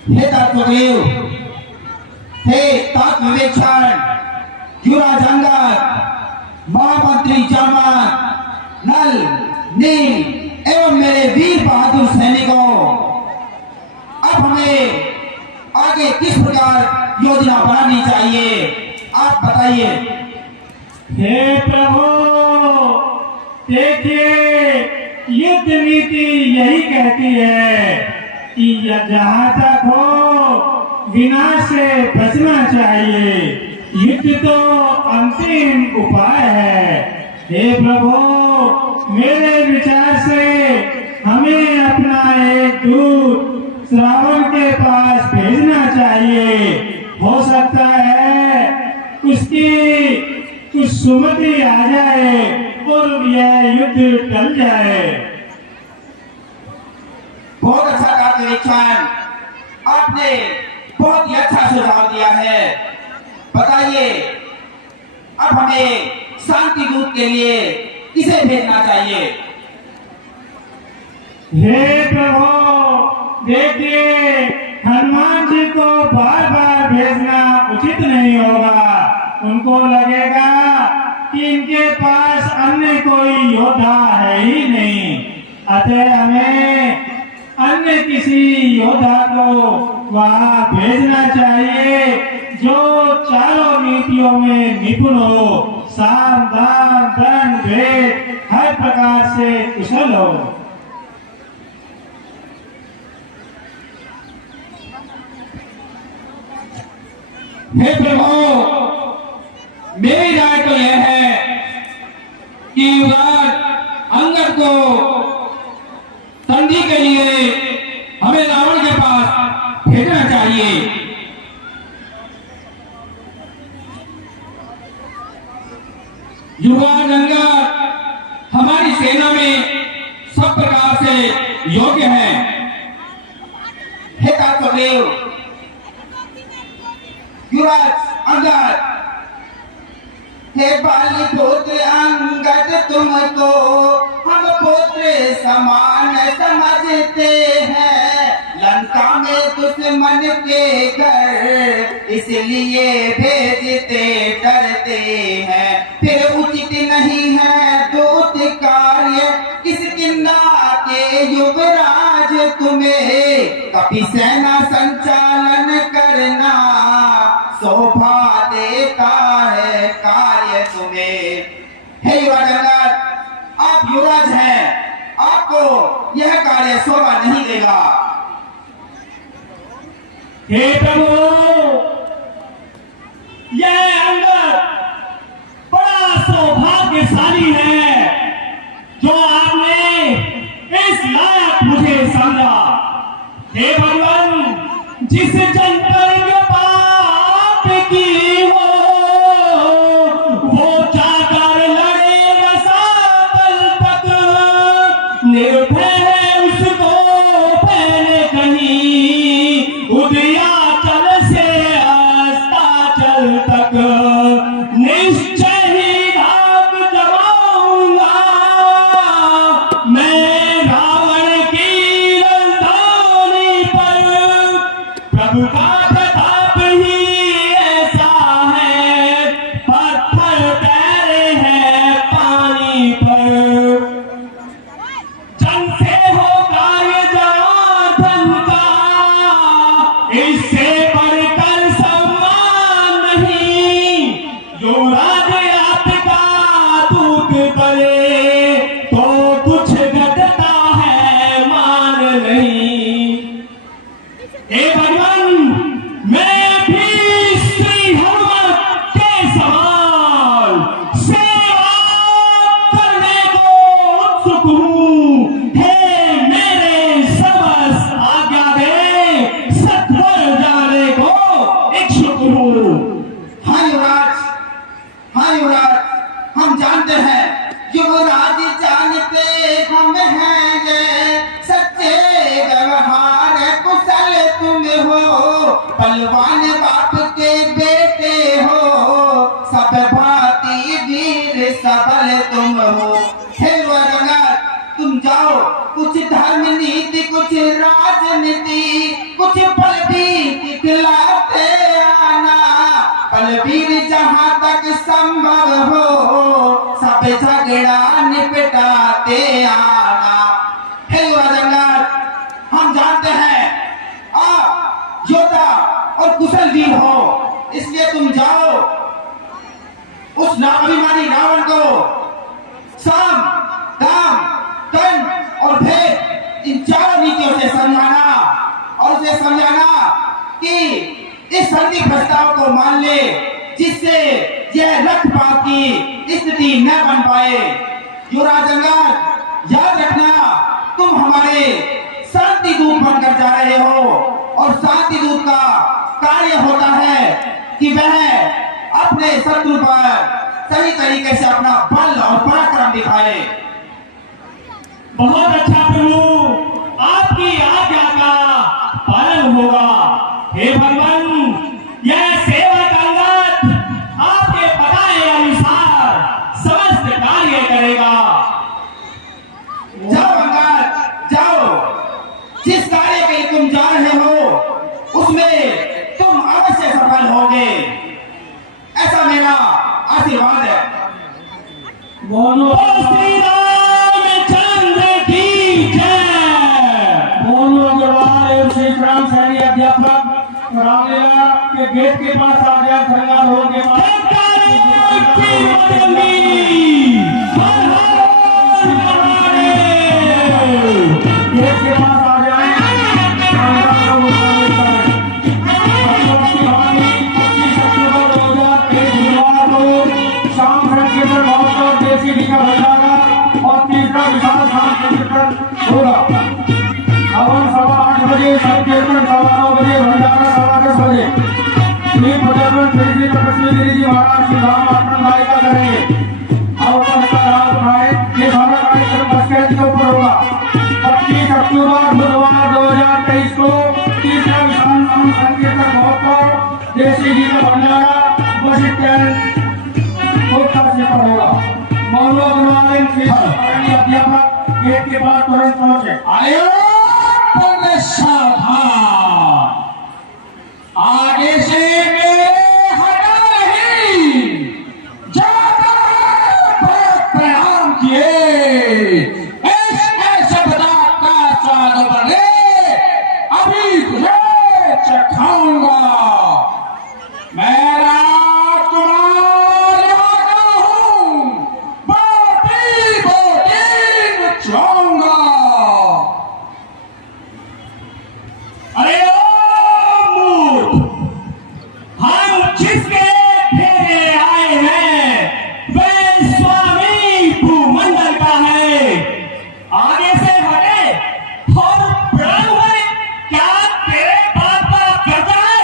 हे तात्विक, हे तात विवेचन, युवराज अंगद, महामंत्री जामवंत, नल, नील एवं मेरे वीर बहादुर सैनिकों, अब हमें आगे किस प्रकार योजना बनानी चाहिए, आप बताइए। हे प्रभु, देखिए युद्ध नीति यही कहती है कि जहाँ तक हो विनाश से बचना चाहिए। युद्ध तो अंतिम उपाय है। हे प्रभु, मेरे विचार से हमें अपना एक दूत श्रावण के पास भेजना चाहिए। हो सकता है उसकी कुछ सुमति आ जाए और यह युद्ध टल जाए। बहुत अच्छा कार्य, आपने बहुत ही अच्छा सुझाव दिया है। बताइए, अब हमें शांति दूत के लिए किसे भेजना चाहिए? हे प्रभु, देखिए हनुमान जी को बार बार भेजना उचित नहीं होगा। उनको लगेगा कि इनके पास अन्य कोई योद्धा है ही नहीं, अतः हमें अन्य किसी योद्धा को वहां भेजना चाहिए जो चारों नीतियों में निपुण हो, साम दाम दंड भेद हर प्रकार से कुशल हो। हे प्रभु, मेरी राय तो यह है कि युवराज अंगद को संधि के लिए हमें रावण के पास भेजना चाहिए। युवराज अंगद हमारी सेना में सब प्रकार से योग्य है। हे तात्विक, युवराज अंगद, हे बाली पुत्र अंगद, तुमको हम पुत्र समान समझते हैं। लंका में दुश्मन के घर इसलिए भेजते डरते हैं। फिर उचित नहीं है दूत कार्य इस किन्ना के युवराज तुम्हें। कभी सेना संचालन करना शोभा देता है कार्य तुम्हें। हे युवराज अंगद, आप युवराज हैं, आपको यह कार्य शोभा नहीं देगा। हे प्रभु, यह अंगद बड़ा सौभाग्यशाली है जो आपने इस लायक मुझे समझा। हे भगवान, जिस जनपद के पाप की हो वो जाकर लड़ेगा सातल तक। निर्भय है उसको पहले कहीं उदयाचल से अस्ताचल तक। निश्चय ही भाग जमाऊंगा मैं रावण की राजधानी पर। प्रभु का प्रताप ही ऐसा है, पत्थर तैरे हैं पानी पर। जन से होगा ये जनार्दन का, इससे बढ़कर सम्मान नहीं। युवराज आपका दूत बले तो कुछ घटता है मान नहीं। हे भगवान, मैं भी श्री हनुमत के समान सेवा करने को उत्सुक हूँ। हे मेरे समस्त आज्ञा दे, सत्वर जाने को इच्छुक हूँ। हाँ युवराज, हाँ युवराज, हम जानते हैं, युवराज जानते हम हैं ये, सच्चे व्यवहार कुशल तुम हो। बलवान बाप के बेटे हो, सब भांति वीर सबल तुम हो। हे युवराज अंगद, तुम जाओ, कुछ धर्म नीति, कुछ राजनीति, कुछ बल भी आते आना। हे युवराजंगल, हम जानते हैं आप योद्धा और कुशल वीर हो, इसलिए तुम जाओ उस अभिमानी रावण को साम, दाम, दंड और भेद इन चारों नीतियों से समझाना और उसे समझाना कि इस संधि प्रस्ताव को मान ले, जिससे यह रक्तपात की स्थिति न बन पाए। युवराजंगल, याद रखना, तुम हमारे शांति दूत बनकर जा रहे हो और शांति दूत का कार्य होता है कि वह अपने शत्रु पर सही तरीके से अपना बल और पराक्रम दिखाए। बहुत अच्छा प्रभु, आपकी आज्ञा का पालन होगा। हे भगवान, यह सेवक अंगद आपके बताए अनुसार समस्त कार्य करेगा। जाओ अंगद, जाओ, जिस कार्य के लिए तुम जा रहे हो उसमें तुम अवश्य सफल होगे, ऐसा मेरा आशीर्वाद है। बोलो श्री रामचंद्र की जय। बोलो जवाहर श्री राम सैनी अध्यापक रामलीला के गेट के पास आ गया, खरगार हो के पास गेट के पास आ जाए। शाम संकीर्तन महोत्सव देसी टीका भंडारा और तीसरा विशाल शाम संकीर्तन होगा। हवन 8:15 बजे, संकीर्तन 9:15 बजे, भंडारा 10:30 बजे। श्री फतेहपुर श्री तपस्वी गिरी जी महाराज श्री राम आश्रम गायिका करेंगे। अब रात उठाए, ये सारा कार्यक्रम 10 के ऊपर होगा। 25 अक्टूबर बुधवार 2023 को तीसरा विशाल शाम संकीर्तन महोत्सव देसी टीका भंडारा बस स्टैंड होगा। मौलवी अग्रवाल अध्यापक गेट के पास तुरंत पहुंचे। सावधान, आगे से मेरे हटा नहीं, ज्यादा प्रणाम किए, ऐसे बताता स्वाद बने, अभी तुझे चखाऊंगा। मैं राजकुमार जाऊंगा। अरे ओ मूर्ख, हम जिसके फेरे आए हैं वह स्वामी भूमंडल का है। आगे से हटे और ब्राह्मण क्या तेरे बात पर करता है?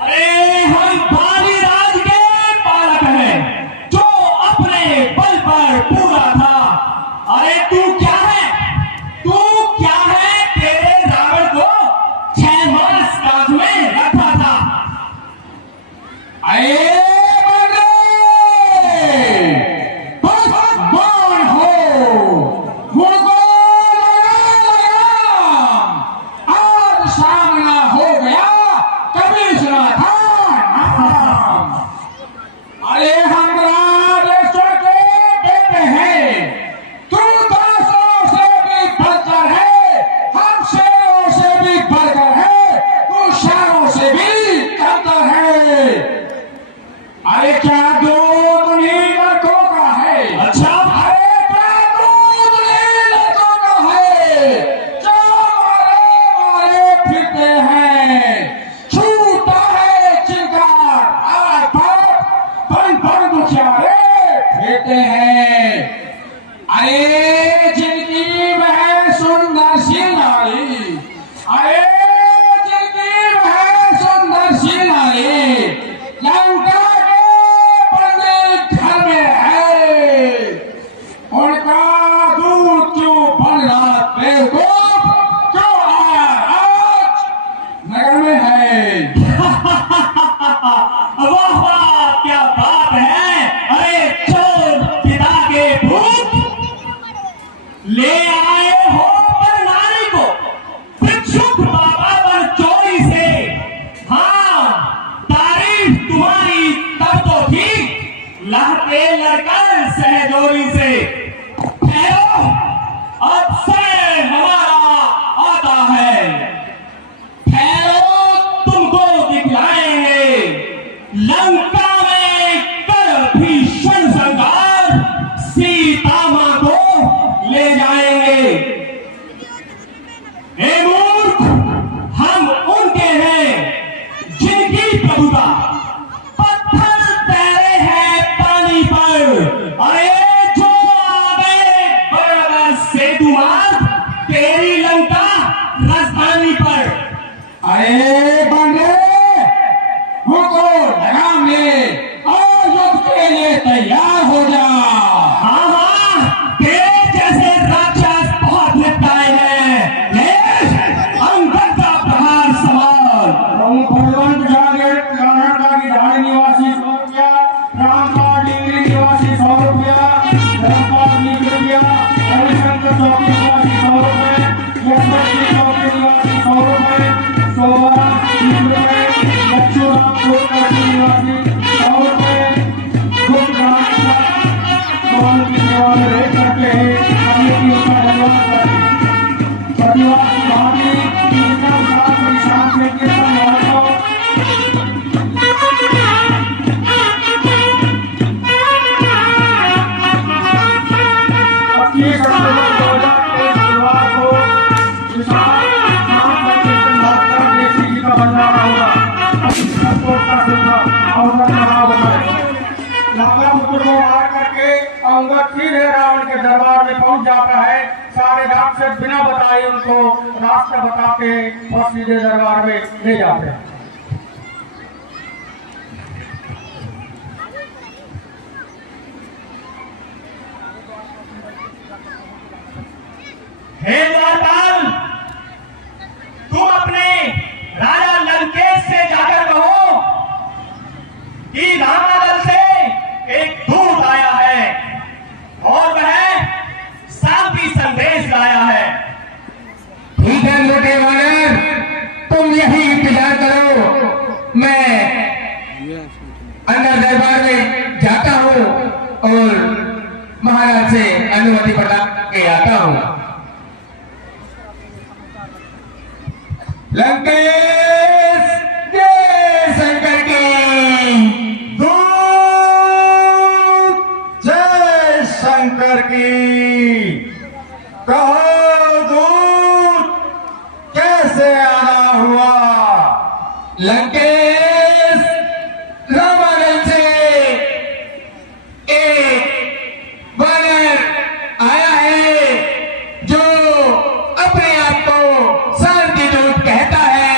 अरे हम बाली राज के बालक हैं जो अपने बल पर पूरा था। अरे तू क्या है? तू क्या है? तेरे रावण को 6 मास काज में रखा था। अरे भगवान हो, मुझको आज सामना हो गया, कभी सुना था नाम। अरे हम राजेश्वर के बेटे हैं, तू दासों से भी बढ़कर है, हम शेरों से भी बढ़कर है, तू शेरों से भी कमतर है। अरे क्या दूध उन्हीं लड़कों का है? अच्छा, अरे क्या दूध उन्हीं लड़कों का है जो मारे फिरते हैं, छूटा है चिंगार, आवाज पर दुखियारे फिरते हैं। अरे जिनकी वह सुंदर सी नारी, अरे जिनकी वह सुंदर सी नारी लंका के बंदी घर में है, उनका दूध क्यों बन रहा बेवकूफ, क्यों आया आज नगर में है? वाह वाह, क्या बात है। अरे चोर पिता के भूत, ले आए हो पर नारी को भिक्षुक बाबा पर चोरी से। हाँ, तारीफ तुम्हारी तब तो थी, लहते लड़कर सहजोरी से। ठहरो अरे बंदे, मुझको लगाम ले और युद्ध के लिए तैयार हो जा। हाँ हाँ, तेरे जैसे राक्षस बहुत निपटाए हैं, ले अंगद का प्रहार सवाल। भगवंत जागे कर्नाटका की धारी निवासी 100 रुपया, रामपाल डिंगरी निवासी 100 रुपया, धर्मपाल 20 रुपया, रविशंकर चौकी निवासी 100 रुपये, यशवंती चौकी निवासी 100 रुपये, सोहरा 30 रुपये, लक्ष्मण कोटकाटी निवासी 100 रुपये, गुप्त राम की सेवा में रह करके कमेटियों का धन्यवाद करते हैं। प्रतिवाद की भागी तीसरा साथ में शांत में कीर्तन वालों अंगद सीधे रावण के दरबार में पहुंच जाता है। सारे राक्षस बिना बताए उनको रास्ता बता के और सीधे दरबार में ले जाते हैं। हे द्वारपाल, तुम अपने राजा लंकेश से जाकर कहो कि रामादल से एक दूत आया है और वह शांति संदेश लाया है। ठीक है लोटे वानर, तुम यही इंतजार करो, मैं अंदर दरबार में जाता हूँ और महाराज से अनुमति पटा के आता हूँ। लंकेश जय शंकर की, दूत जय शंकर की। कहो दूत, कैसे आना हुआ? लंकेश रामायण से एक वानर आया है जो अपने आप को शांति दूत कहता है।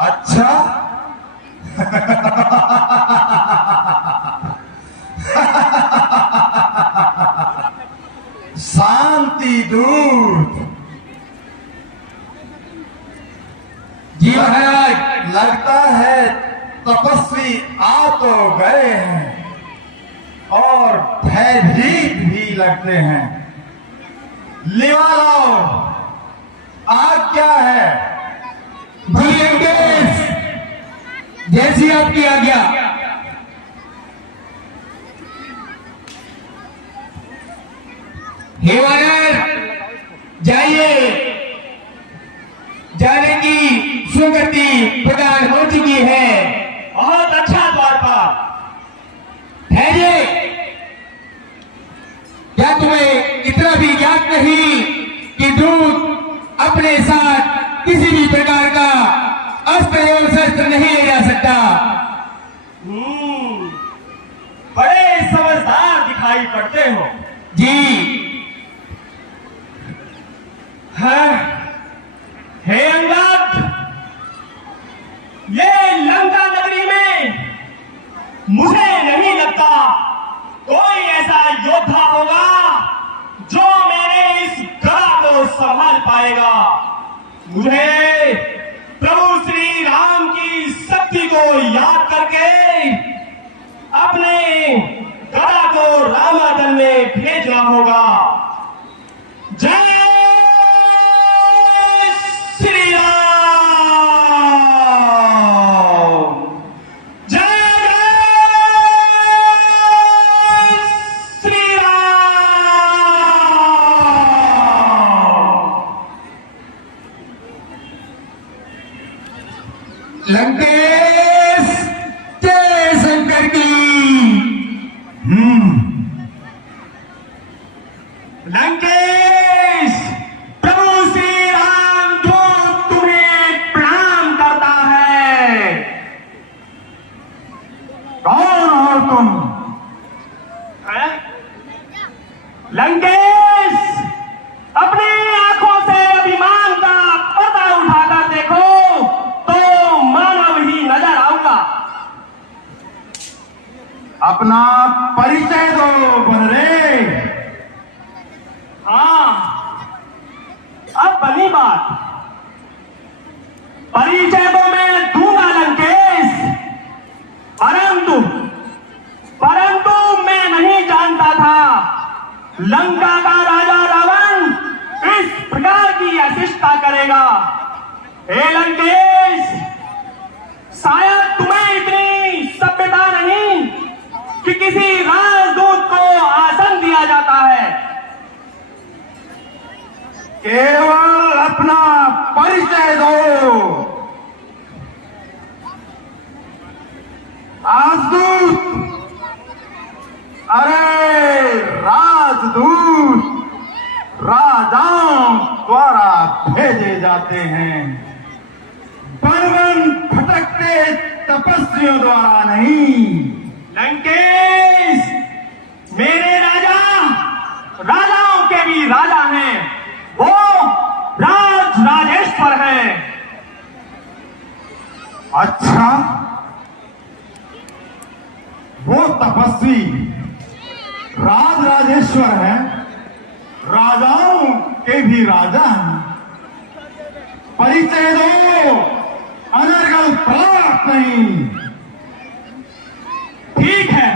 अच्छा शांति दूत। जी महाराज, लगता है तपस्वी आ तो गए हैं और भयभीत भी लगते हैं। लिवा लाओ, आग क्या है? लंकेश, जैसी आपकी आज्ञा। हे वानर, जाइए, जाने की सुगति प्रदान हो चुकी है। बहुत अच्छा द्वारपाल। ठहरिए, क्या तुम्हें इतना भी ज्ञात नहीं कि दूत अपने साथ किसी भी प्रकार का अस्त्र एवं शस्त्र नहीं ले जा सकता? बड़े समझदार दिखाई पड़ते हो। जी हाँ, हे अंगद, ये लंका नगरी में मुझे नहीं लगता कोई ऐसा योद्धा होगा जो मेरे इस गदा को संभाल पाएगा। मुझे प्रभु श्री राम की शक्ति को याद करके अपने गदा को रामादल में भेजना होगा। जय श्री राम, जय श्री राम। लंकेश जय शंकर की। लंकेश, प्रभु श्री राम जो तुम्हें प्रणाम करता है। कौन हो तुम? हैं? लंकेश, अपनी आंखों से अभिमान का पर्दा उठाकर देखो। अब बनी बात, परिचय तो मैं दूंगा लंकेश, परंतु मैं नहीं जानता था लंका का राजा रावण इस प्रकार की अशिष्टता करेगा। हे लंकेश, शायद तुम्हें इतनी सभ्यता नहीं कि किसी राजदूत को आसन दिया जाता है। केवल अपना परिचय दो। राजदूत, अरे राजदूत राजाओं द्वारा भेजे जाते हैं, वन वन भटकते तपस्वियों द्वारा नहीं। लंकेश, मेरे राजा राजाओं के भी राजा हैं, वो राजेश्वर हैं। अच्छा, वो तपस्वी राजेश्वर है, राजाओं के भी राजा हैं। परिचय दो, अनर्गल प्राप्त नहीं। ठीक है।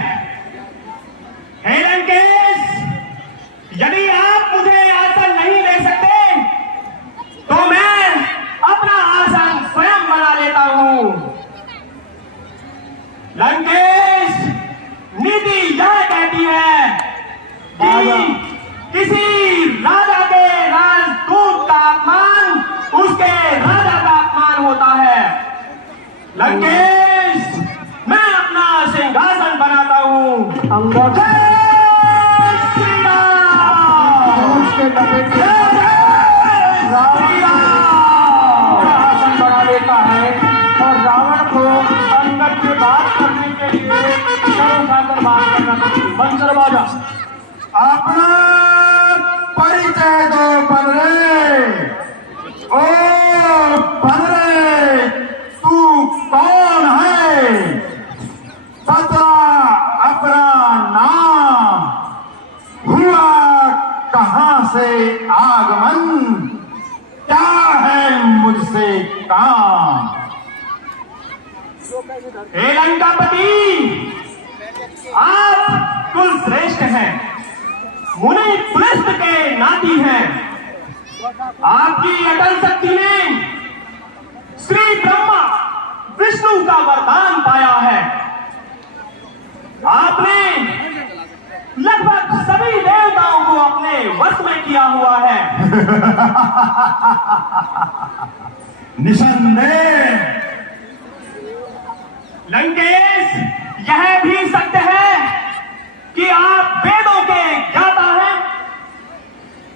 हे लंकेश, यदि आप मुझे आसन नहीं दे सकते तो मैं अपना आसन स्वयं बना लेता हूं। लंकेश, नीति यह कहती है कि किसी राजा के राजदूत का अपमान उसके राजा का अपमान होता है। लंकेश, मैं अपना सिंहासन बनाता हूं। जय श्री राम। जय श्री राम। आसन बना लेता है और रावण को अंगद की बात करने के लिए शासन बात करना पड़ती। बंद दरवाजा। अपना परिचय दो बनरे। ओ बनरे, तू कौन है? बता अपना नाम, हुआ कहां से आगमन, क्या है मुझसे काम? हे लंकापति, आप कुल श्रेष्ठ हैं, मुनि पुलस्त के नाती हैं। आपकी अटल शक्ति ने श्री ब्रह्मा विष्णु का वरदान पाया है। आपने लगभग सभी देवताओं को अपने वश में किया हुआ है। निसंदेह लंकेश, यह भी सत्य है कि आप वेदों के ज्ञाता हैं।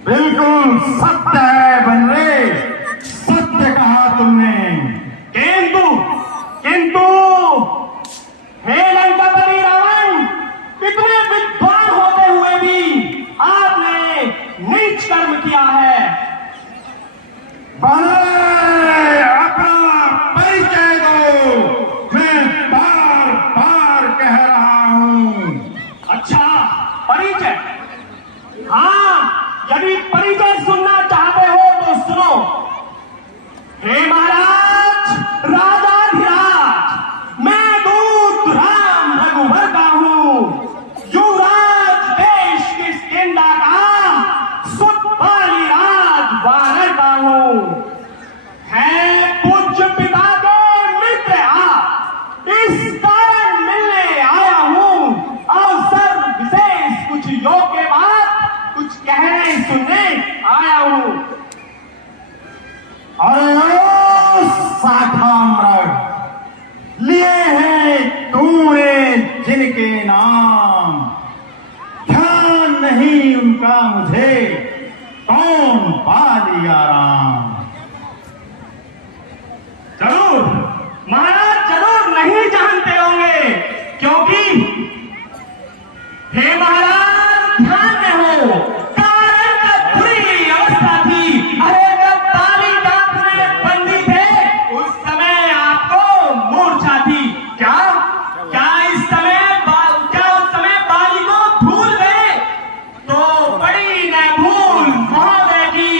बिल्कुल सत्य है बनरे, सत्य कहा तुमने। किंतु हे लंकापति रावण, इतने विद्वान होते हुए भी आपने नीच कर्म किया है। बनरे, अपना परिचय दो, मैं बार बार कह रहा हूं। अच्छा, परिचय। हाँ, यदि परिचय सुनना चाहते हो तो सुनो। हे महाराज राजाधिराज, मैं दूत राम रघुवर का हूँ, युवराज देश की केंद्र का सुतपाली राज वानर का हूँ। है पूज्य पिता के मित्र आप, इस कारण मिलने आया हूँ। अवसर विशेष कुछ योग के बाद कुछ कहने सुनने आया हूँ। अरे ओ शाखाम्बर, लिए हैं तूने जिनके नाम, ध्यान नहीं उनका मुझे, कौन बालिया राम? जरूर महाराज, जरूर नहीं जानते होंगे, क्योंकि हे महाराज ध्यान में हो, कारण का बुरी अवस्था थी। अरे जब बाली डाक में बंदी थे उस समय आपको मूर्छा थी। क्या उस समय बाली को भूल गए? तो बड़ी न भूल महोदय जी।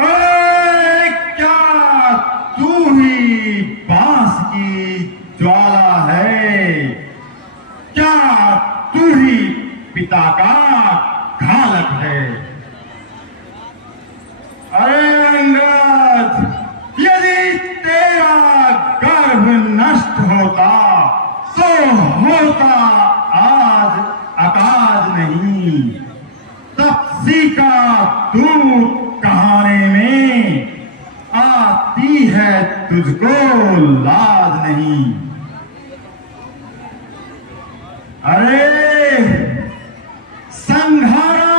अरे क्या तू ही बांस की ज्वाला है, क्या तू ही पिता का घालक है। अरे अंगद, यदि तेरा गर्भ नष्ट होता तो होता आज अकाज नहीं। तपसी का दूध कहाने में आती है तुझको लाज नहीं। अरे संघारा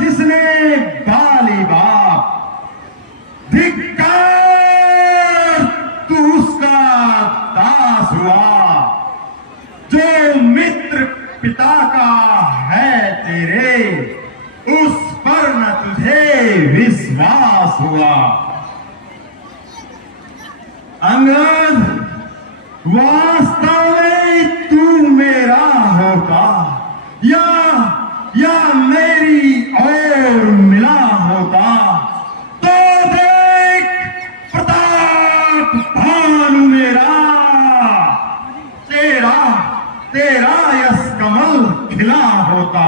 जिसने बाली बाप, धिक्कार तू उसका दास हुआ। जो मित्र पिता का है तेरे, उस पर न तुझे विश्वास हुआ। अंगद, वास्तव में तू मेरा होता या मेरी और मिला होता तो देख प्रताप भानु मेरा, तेरा यश कमल खिला होता।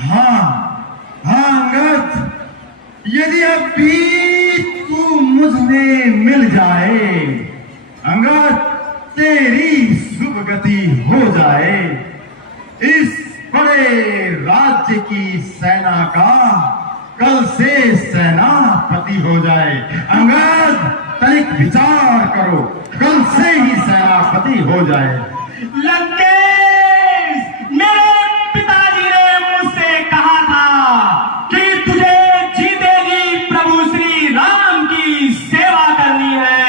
हाँ अंगद, यदि अभी तू मुझ में मिल जाए, अंगद तेरी शुभ गति हो जाए। इस बड़े राज्य की सेना का कल से सेनापति हो जाए। अंगद तनिक विचार करो, कल से ही सेनापति हो जाए। लंकेश, मेरे पिताजी ने मुझसे कहा था कि तुझे जीते जी प्रभु श्री राम की सेवा करनी है।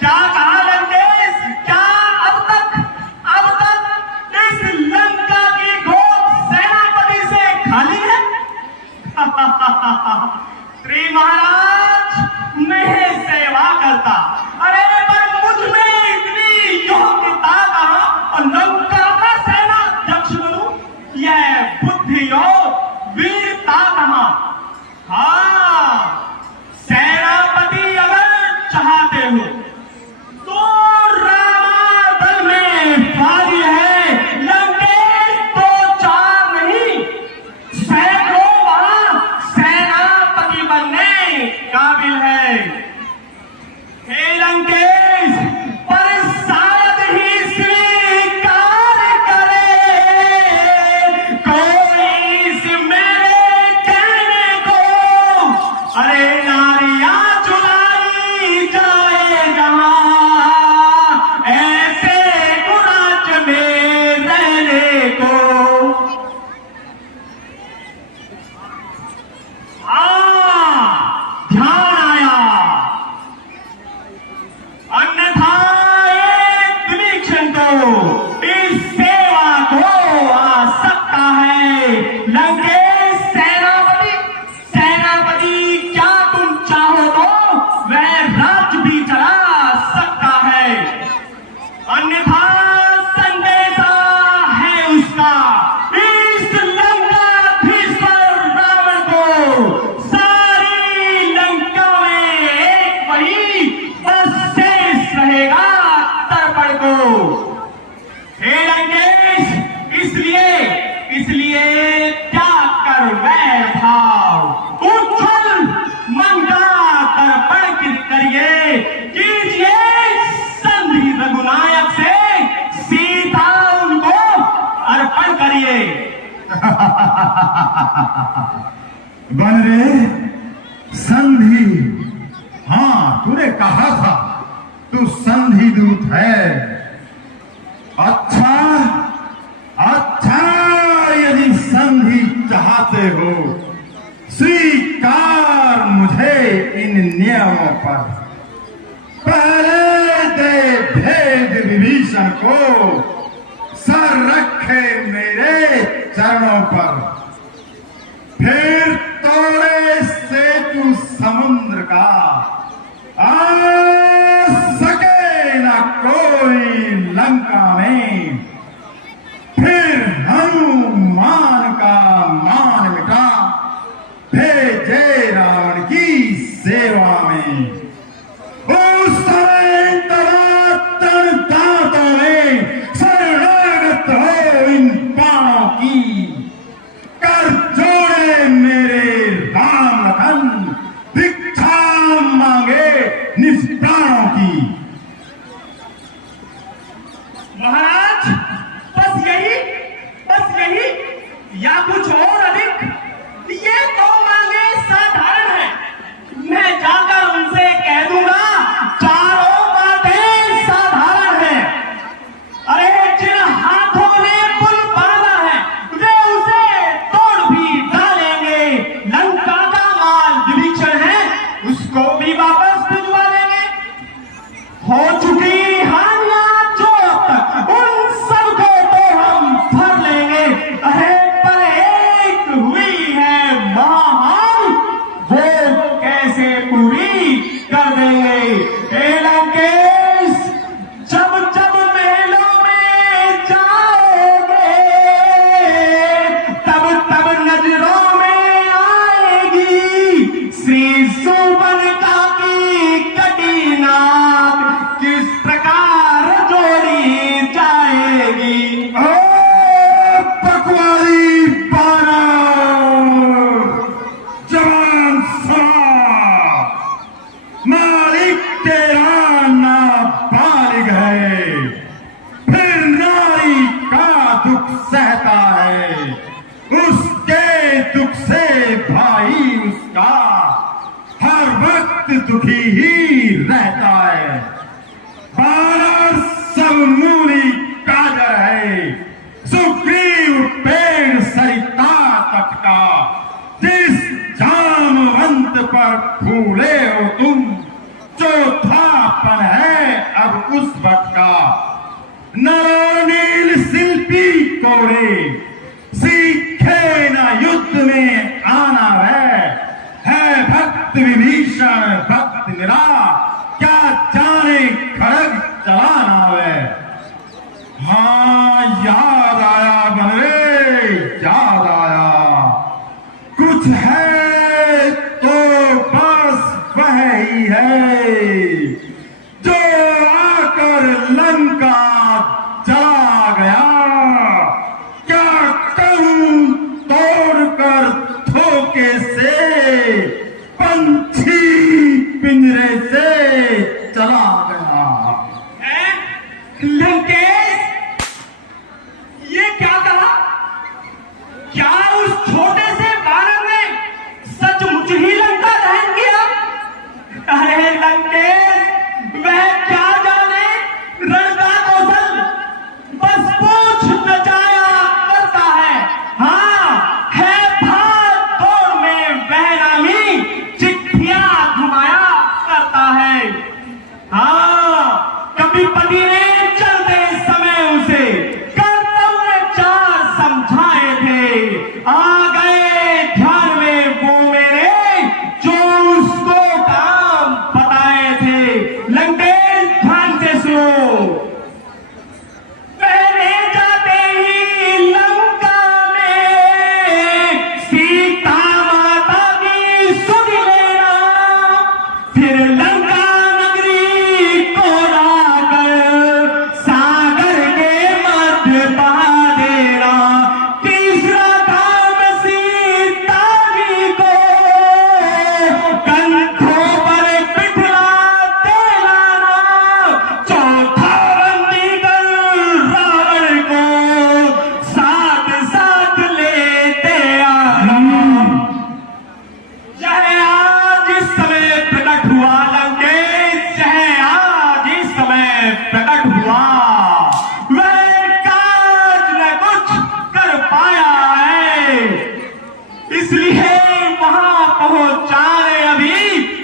क्या कहा लंकेश? क्या अब तक इस लंका की गोद सेनापति से खाली है? श्री महाराज, मैं सेवा करता, अरे पर मुझ में इतनी योग्यता कहाँ और लंका का सेनाध्यक्ष बनूं, यह बुद्धि और वीरता कहाँ? हाँ, सेनापति अगर चाहते हो तो रामादल में फारी है। लंकेश तो 4 नहीं, सैकड़ों वहां सेनापति बनने काबिल है। हे लंकेश, पर शायद ही स्वीकार करे कोई इस मेरे कहने को। अरे नारियां चुराई जाए जहां, ऐसे गुराच में रहने को। ध्यान आया, अन्यथा एक विवेक्षण को इस सेवा को आ सकता है। लंकेश सेनापति, क्या तुम चाहो तो वह राज्य भी चला सकता है, अन्यथा संदेशा है उसका इस लंकाधीश्वर रावण को। सारी लंका में एक वही बस शेष रहेगा, तर्पण को। हे लंकेश, इसलिए त्याग कर वैर भाव, उज्जवल मन का तर्पण करिए, कीजिए संधि रघुनायक से, सीता उनको अर्पण करिए। बन रे संधि, हाँ तूने कहा था तू संधि दूत है। अच्छा, यदि संधि चाहते हो, स्वीकार मुझे इन नियमों पर। पहले दे भेद विभीषण को, सर रखे मेरे चरणों पर। फिर तोड़े सेतु समुद्र का, आ सके न कोई लंका में। फिर हनुमान का मान मिटा, सेवा में। उस समय दांतों में शरणागत हो इन बाणों की, कर जोड़े मेरे राम लखन, भिक्षा मांगे निज प्राणों की। महाराज, बस यही या कुछ और अधिक? ये तो मांगे साधारण है। मैं जाकर उनसे कह दूंगा, चारों बातें साधारण हैं। अरे जिन हाथों ने पुल बांधा है वे उसे तोड़ भी डालेंगे। लंका का माल विभीषण है, उसको भी वापस भिजवा देंगे। हो चुकी हानियां जो अब तक, उन सबको तो हम भर लेंगे। अरे पर एक हुई है महान, वो कैसे पूरी कर देंगे? ए लंकेश, जब जब महलों में जाओगे तब तब नजरों में आएगी श्री सुबर्णका की कटी नाक किस प्रकार जोड़ी जाएगी। ओ पकवाड़ी बानर, जवान सवार, मालिक तेरा नाबालिग है, फिर नारी का दुख सहता है, उसके दुख से भाई उसका हर वक्त दुखी ही रहता है। बानर सब मूली काजर है, सुग्रीव पेड़ सरिता तट का, जिस जामवंत पर फूले हो तुम, चौथापन है अब उस वट का। नरनील शिल्पी कोरे, सीखे न युद्ध में आना है भक्त विभीषण भक्त निरा, क्या जाने खड़ग चलाना है। हाँ याद आया बनरे, याद आया, कुछ है तो बस वह ही है जो आकर लंका चला गया। क्या कहूं तोड़कर धोखे से, पंछी पिंजरे से चला गया। लंकेश, ये क्या कहा? क्या उस छोटे से बानर ने सचमुच ही लंका दहन किया? अरे लंकेश, वह क्या जाने रण का कौशल, बस पूछ नचाया करता है। हाँ, है भाग दौड़ में बहनामी, चिट्ठियां घुमाया करता है। हाँ, कभी पति ने चलते समय उसे कर्तव्य चार समझाए थे, आ गए ध्यान में वो मेरे जो उसको काम बताए थे। लंकेश, ध्यान से सुनो। पहले जाते ही लंका में सीता माता की सुध लेना, फिर लंका नगरी को लाकर सागर के मध्य बहा देना। तीसरा काम सीता जी को कंधों पर बिठा देना। चौथा बंदी कर रावण को साथ साथ लेते आना। यह आज इस समय प्रकट हुआ लंकेश, यह आज इस समय प्रकट हुआ। वह काज न कुछ कर पाया है, इसलिए वहां पहुंचाने अभी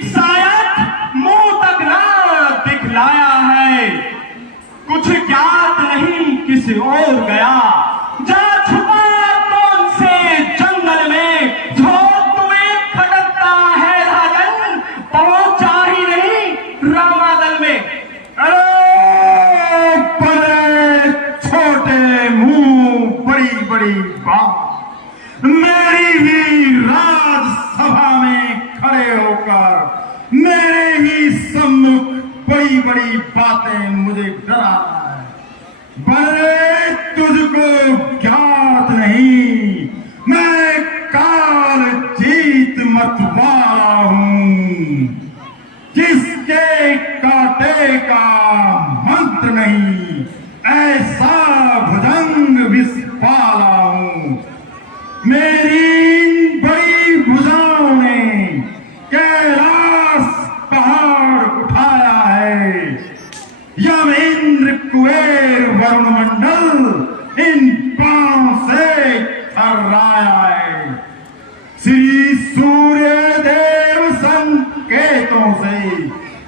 शायद मुंह तक ना दिखलाया है। कुछ ज्ञात नहीं किसी और गया, जा छुपा कौन से जंगल में, जो तुम्हें खटकता है राजन, पहुंचा ही नहीं रामादल में। अरे बड़े छोटे मुंह, बड़ी बड़ी बात, मेरी ही राजसभा में खड़े होकर बड़ी बातें मुझे डरा रहा है। बलरे तुझको ज्ञात नहीं, मैं काल जीत मतवाला हूं, जिसके कांटे का मंत्र नहीं, ऐसा भुजंग विस्फाला हूं। मेरी बड़ी भुजाओं ने कैलाश पहाड़ उठाया है, यम इंद्र कुबेर वरुण मंडल इन पांव से थर्राया है। श्री सूर्य देव संकेतों से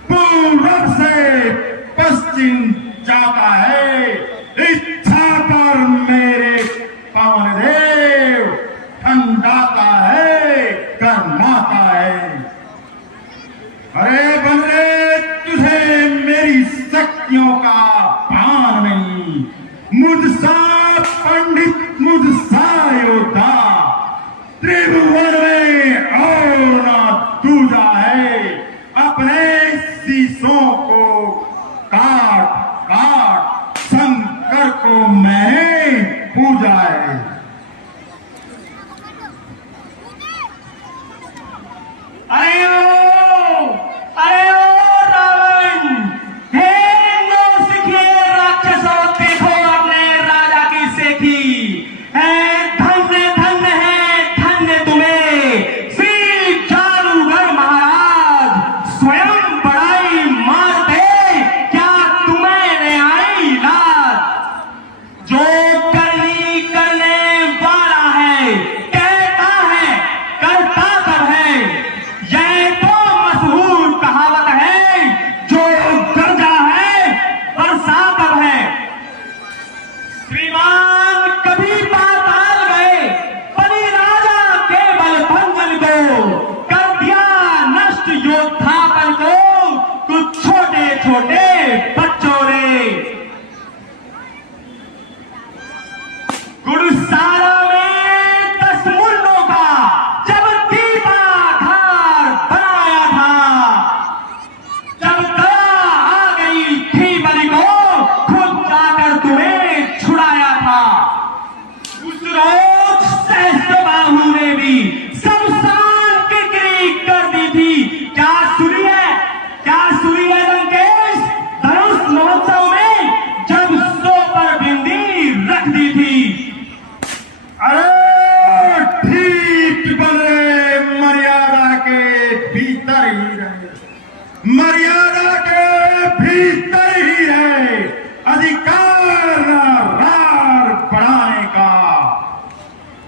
पूर्व से पश्चिम जाता है, इच्छा पर मेरे पवन देव ठंडाता है, गर्माता है। अरे बलरे तुझे मेरी शक्तियों का भान नहीं, मुझसा पंडित मुझसा योद्धा त्रिभुवन में और ना दूजा है। अपने शीशों को काट काट शंकर को मैंने पूजा है। अरे ओ रावण, हे नौसिखिए राक्षसों, देखो अपने राजा की सेठी है। धन्य धन्य है, धन्य तुम्हें श्री जादूगर महाराज, स्वयं बड़ाई मारते क्या तुम्हें न आई लाज। जो करनी करने वाला है, कहता है करता सब है, यह तो मशहूर कहावत है, जो गरजा है बरसा तब है। श्रीमान कभी पाताल गए, बलि राजा केवल भंजन को कर दिया नष्ट योद्धापन को, कुछ छोटे छोटे बच्चों ने। गुरुसारा में 10 मुंडों का जब दीपाधार बनाया था, जब दया आ गई थी बलि को, खुद जाकर तुम्हें छुड़ाया था। उस रोज सहस्त्रबाहु ने भी सब समान किरकिरी कर दी थी। क्या सुनी है लंकेश, धनुष महोत्सव में जब सो पर बिंदी रख दी थी। अरे ठीक बलरे, मर्यादा के भीतर ही रहे, मर्यादा के भीतर ही रहे, अधिकार न रार बढ़ाने का।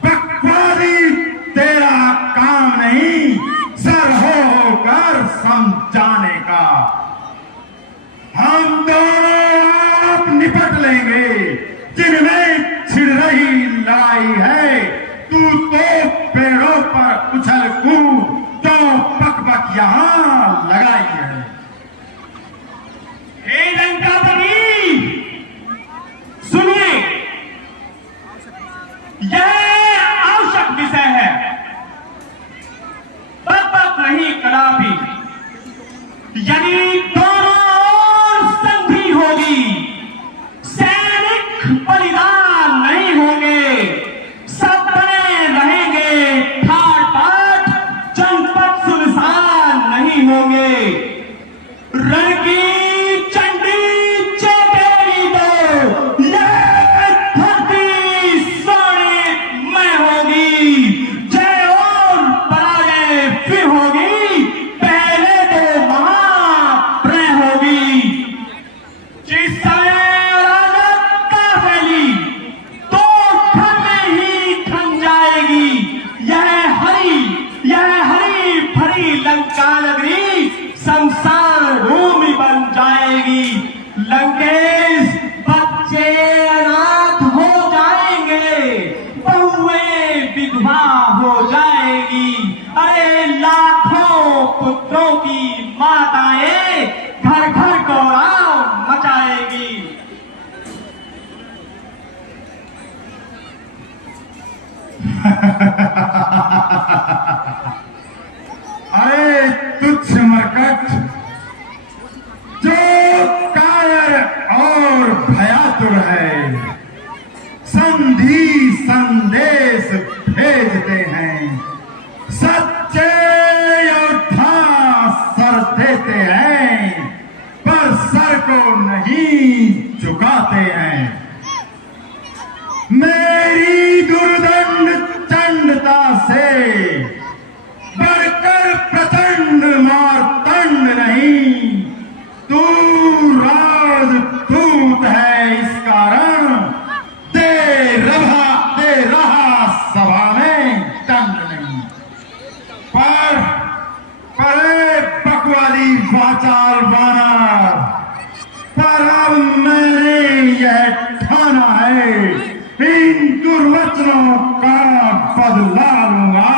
बकवादी तेरा काम नहीं, सर होकर समझाने का। हम दोनों आप निपट लेंगे, जिनमें छिड़ रही लड़ाई है। तू तो पेड़ों पर उछल कूद, तो पक यहां लगाई है। हे लंकापति, सुनिए, यह आवश्यक विषय है, तब नहीं कदापि। यदि दोनों ओर संधि होगी, सैनिक बलिदान नहीं होंगे, सब बने रहेंगे ठाट बाट, जनपद सुनसान नहीं होंगे। रण की चंडी चौटेगी तो यह धरती स्वर्णिमय होगी, जय और पराजय फिर होगी, पहले तो महाप्रलय होगी। जिस समय अराजकता फैली तो धन में ही थम जाएगी। यह हरी भरी लंका नगरी शमशान भूमि बन जाएगी। लंकेश, बच्चे अनाथ हो जाएंगे, बहुएं विधवा हो जाएगी। अरे लाखों पुत्रों की माताएं घर घर गौरव मचाएगी। अरे तुच्छ मरकट, जो पर बकवाली वाचाल वानर, पर अब मैंने यह ठाना है, इन दुर्वचनों का बदला लूंगा।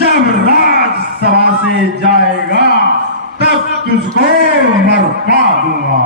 जब राजसभा से जाएगा तब तुझको मरवा दूंगा।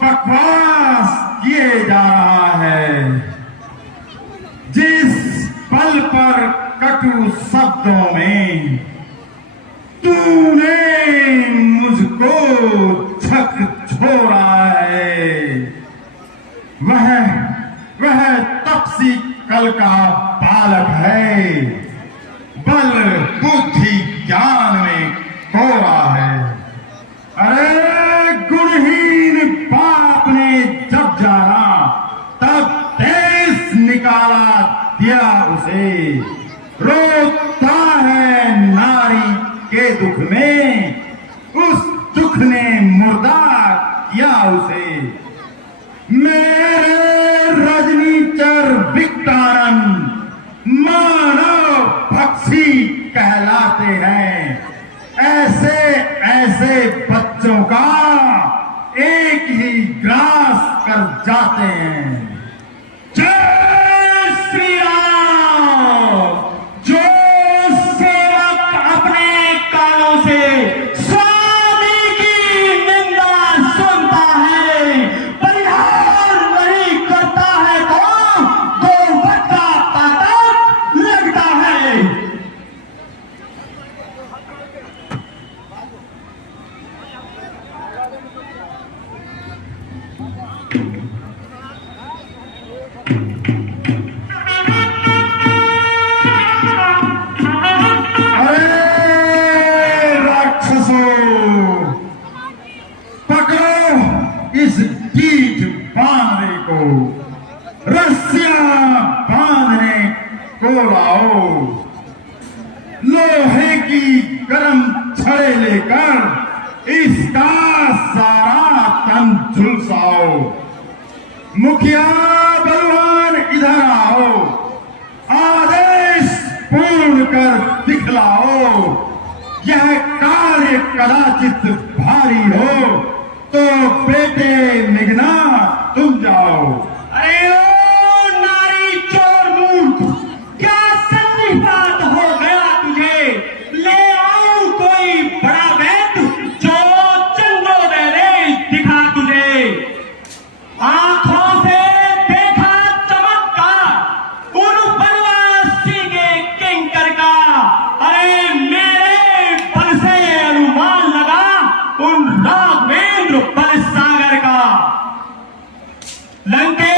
बकवास किए जा रहा है। जिस पल पर कटु शब्दों में तूने मुझको झकझोरा है, वह तपसी कल का बालक है, बल बुद्धि ज्ञान में खोरा है। अरे गुणहीन बाप ने जब जाना तब देश निकाला दिया उसे, रोता है नारी के दुख में, उस दुख ने मुर्दा किया उसे। मेरे रजनीचर विक्टानंद मानव भक्षी कहलाते हैं। ऐसे ऐसे बच्चों का एक ही ग्रास कर जाते हैं। जय श्री राम। जो सेवक अपने कानों से स्वामी की निंदा सुनता है, परिहार नहीं करता है तो गोवध का पातक लगता है। इस ढीठ बांधने को, रस्सियां बांधने को लाओ, लोहे की गर्म छड़े लेकर इसका सारा तन झुलसाओ। मुखिया बलवान इधर आओ, आदेश पूर्ण कर दिखलाओ। यह कार्य कदाचित भारी हो तो बेटे निगना तुम जाओ। अरे ओ नारी चोर मूर्ख, क्या सच्ची बात हो गया तुझे? ले आओ कोई बड़ा वैद्य जो चंद्रोदय दिखा तुझे। आंखों से देखा चमत्कार उन बनवासी के किंकर का। अरे मेरे बल से अनुमान लगा उन राघवेंद्र बल सागर का। लंके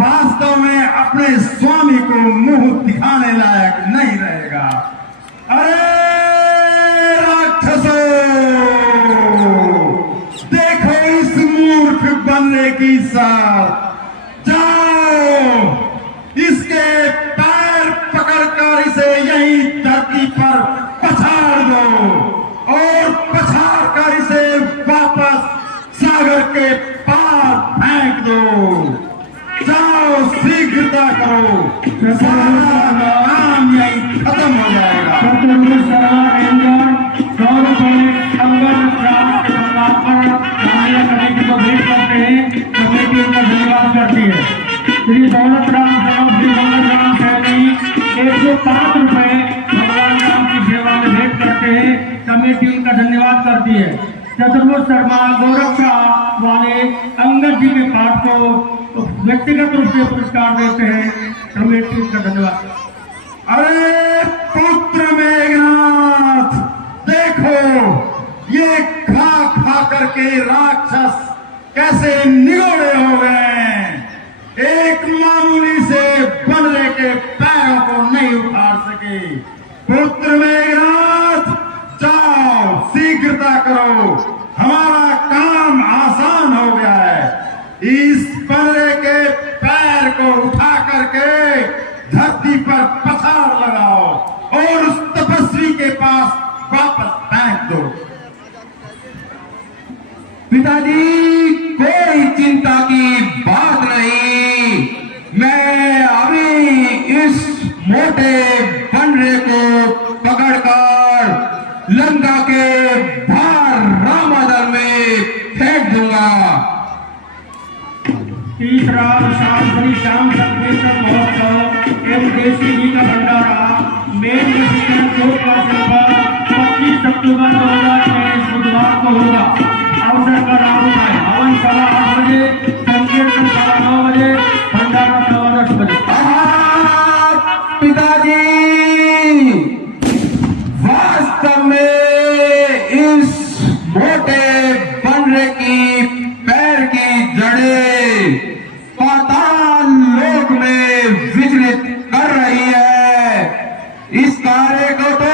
वास्तव में अपने स्वामी को मुंह दिखाने लायक नहीं रहेगा। अरे राक्षसों, देखो इस मूर्ख बनने की साथ, जाओ इसके पैर पकड़कर इसे यही धरती पर पछाड़ दो और पछाड़ कर इसे वापस सागर के पार फेंक दो। जाओ, शीघ्रता करो, सारा काम यही खत्म हो जाएगा। कमेटी को भेंट करते हैं, कमेटी उनका धन्यवाद करती है। श्री दौलत राम श्री दौलत राम सैनी 105 रुपए भगवान राम की सेवा में भेंट करते हैं, कमेटी उनका धन्यवाद करती है। चतुर्भुज शर्मा गोरक्षा वाले अंगद जी के पाठ को व्यक्तिगत रूप से पुरस्कार देते हैं, कमेटी उनका धन्यवाद। अरे पुत्र मेघनाथ, देखो ये खा खा करके राक्षस कैसे निगोड़े हो गए। एक मामूली से बनरे के पैरों को नहीं उखाड़ सके। पुत्र मेघनाथ, जाओ, शीघ्रता करो, हमारा काम आसान हो गया है। इस बनरे के पैर को उठा करके धरती पर पछाड़ लगाओ और उस तपस्वी के पास वापस फेंक दो। पिताजी, कोई चिंता की बात नहीं। मैं अभी इस मोटे बनरे को पकड़कर लंका के बाहर रामादल में फेंक दूंगा। तीसरा श्री श्याम संकीर्तन महोत्सव एवं देशी जी का भंडारा मेन रसीकरण 25 अक्टूबर 2023 बुधवार को होगा। अवसर का लाभ उठाए। हवन 8:15 बजे, संकीर्तन 9:30 बजे, भंडारा 10:15 बजे। पिताजी, वास्तव में इस मोटे बनरे की पैर की जड़ें पाताल लोक में विचलित कर रही है। इस कार्य को तो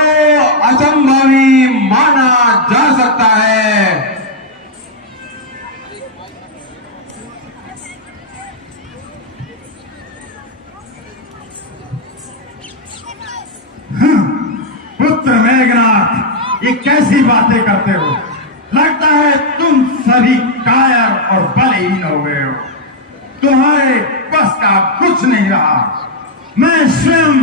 असंभवी माना जा सकता है। पुत्र मेघनाथ, ये कैसी बातें करते हो? लगता है तुम सभी कायर और बलहीन हो गए हो। तुम्हारे बस का कुछ नहीं रहा। मैं स्वयं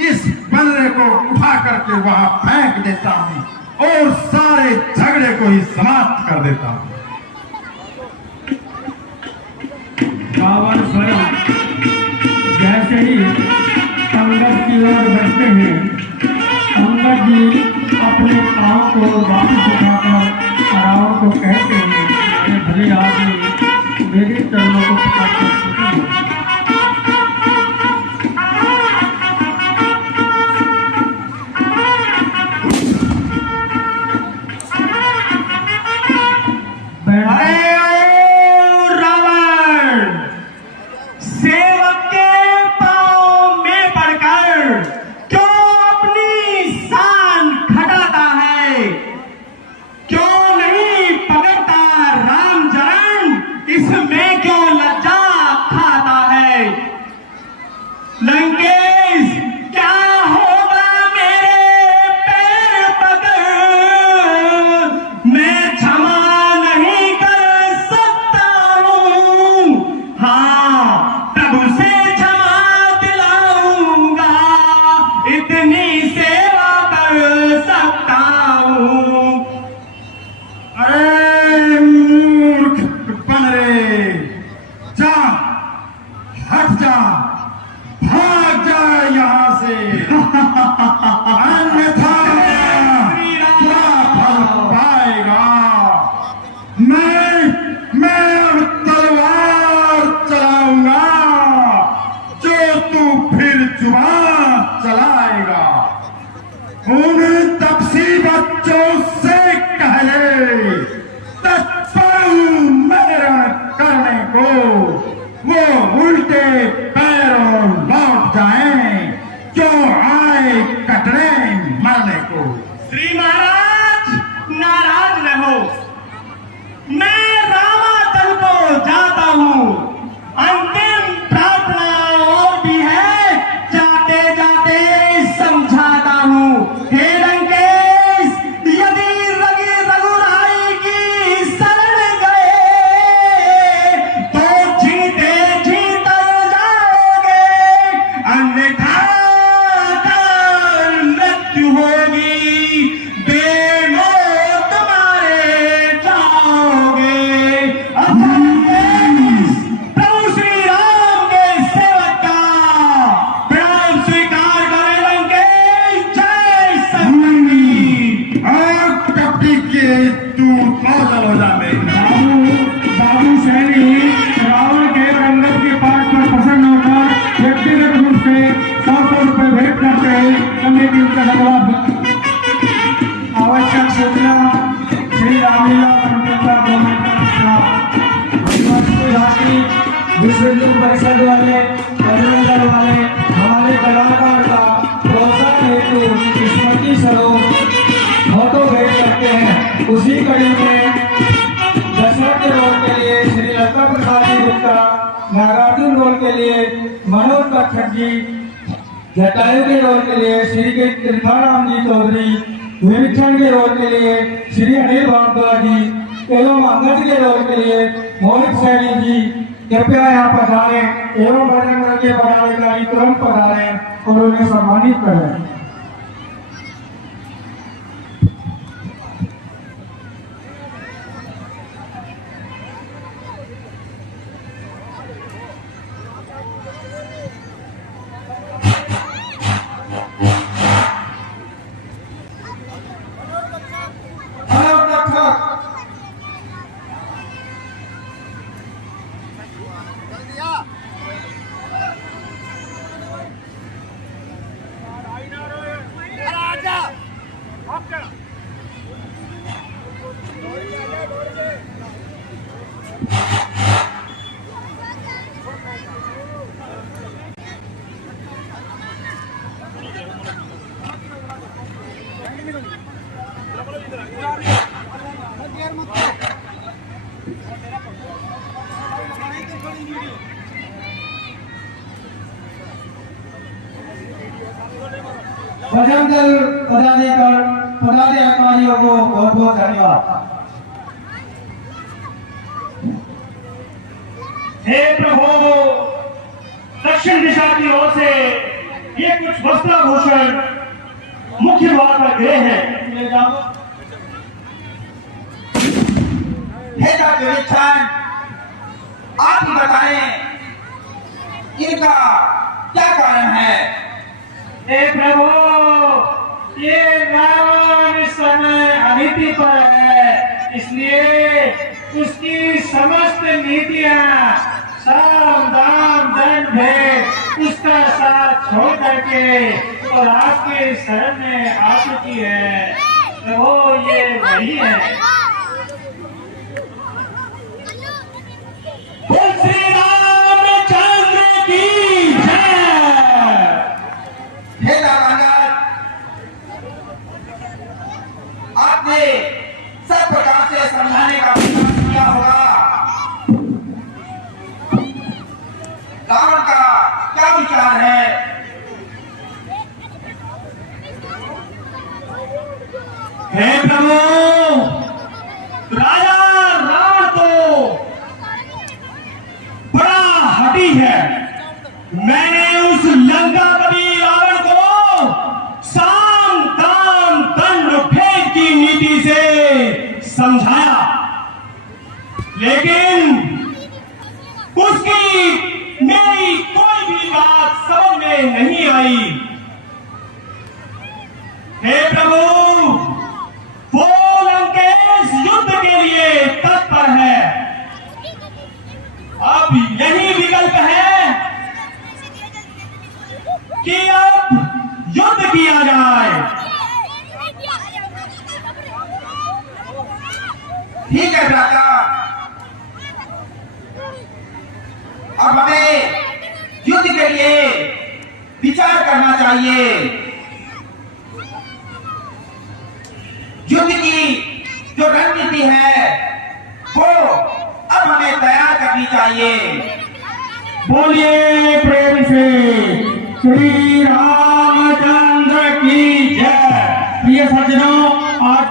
इस बनरे को उठा करके वहां फेंक देता हूं और सारे झगड़े को ही समाप्त कर देता हूं। रावण स्वयं जैसे ही अंगद की ओर बढ़ते हैं, अंगद जी अपने पांव को वापस उठाकर रावण को कहते हैं, अरे भले आदमी मेरे चरणों को पकड़कर वो उल्टे के पैरों लौट जाएं, जो आए कटरे मरने को। श्री महाराज नाराज न हो, मैं रामाचल को जाता हूँ। अंतिम प्रार्थना और भी है, जाते जाते समझाता हूँ। हे लंकेश, यदि रघुराई की शरण गए तो जीते जीते जाओगे, अन्यथा मृत्यु होगी, बेमौत मारे जाओगे। प्रभु श्री राम के सेवक का प्रण स्वीकार करें लंकेश। जय संगी। और कपटी के तू पागल हो जा मेरी। बाबू सैनी रावण के रंगत के पाठ पर प्रसन्न होकर व्यक्तिगत रूप से 100 रुपए भेंट करते कमेटी उनका धन्यवाद। आवश्यक सूचना श्री रामलीला कंप्यूटर गवर्नमेंट विश्व हिंदू परिषद वाले बजरंग दल वाले हमारे कलाकार का प्रोत्साहन हेतु स्मृति स्वरूप फोटो भेंट करते हैं। उसी कड़ी में दशरथ के रोल के लिए श्री लता प्रसाद जी गुप्ता, नागार्जुन रोल के लिए मनोज पाठक जी, जटायु के रोल के लिए श्री के कृष्णाराम जी चौधरी, विभीषण के रोल के लिए श्री अनिल भारद्वाज जी एवं अंगद के रोल के लिए मोहित सैनी जी कृपया यहाँ पधारे एवं बजरंग दल के पदाधिकारी तुरंत पधारे और उन्हें सम्मानित करें। बजरंग दल पदाधिकारियों को बहुत बहुत धन्यवाद। हे प्रभु, दक्षिण दिशा की ओर से ये कुछ वस्त्राभूषण मुख्य द्वार पर गिरे हैं, ले जाओ। हे डॉक्टर विठान, आप ही बताएं इनका क्या कारण है। हे प्रभु, ये रावण इस समय अनीति पर है, इसलिए उसकी समस्त नीतियां साम दाम दंड भेद उसका साथ छोड़ करके और आपके शरण में आ चुकी है। प्रभु, ये वही है। बोल श्री रामचंद्र की जय। हे रामानंद, आपने सब प्रकार से समझाने का प्रयास किया होगा। रावण का क्या विचार है? हे प्रभु, राजा रावण तो बड़ा हठी है। मैंने उस लंकापति रावण को साम दाम दंड भेद की नीति से समझाया, लेकिन उसकी मेरी कोई भी बात समझ में नहीं आई। हे प्रभु, वो लंकेश युद्ध के लिए तत्पर है। अब यही विकल्प है कि अब युद्ध किया जाए। ठीक है भ्राता, अब हमें चाहिए। युद्ध की जो रणनीति है वो अब हमें तैयार करनी चाहिए। बोलिए प्रेम से श्री राम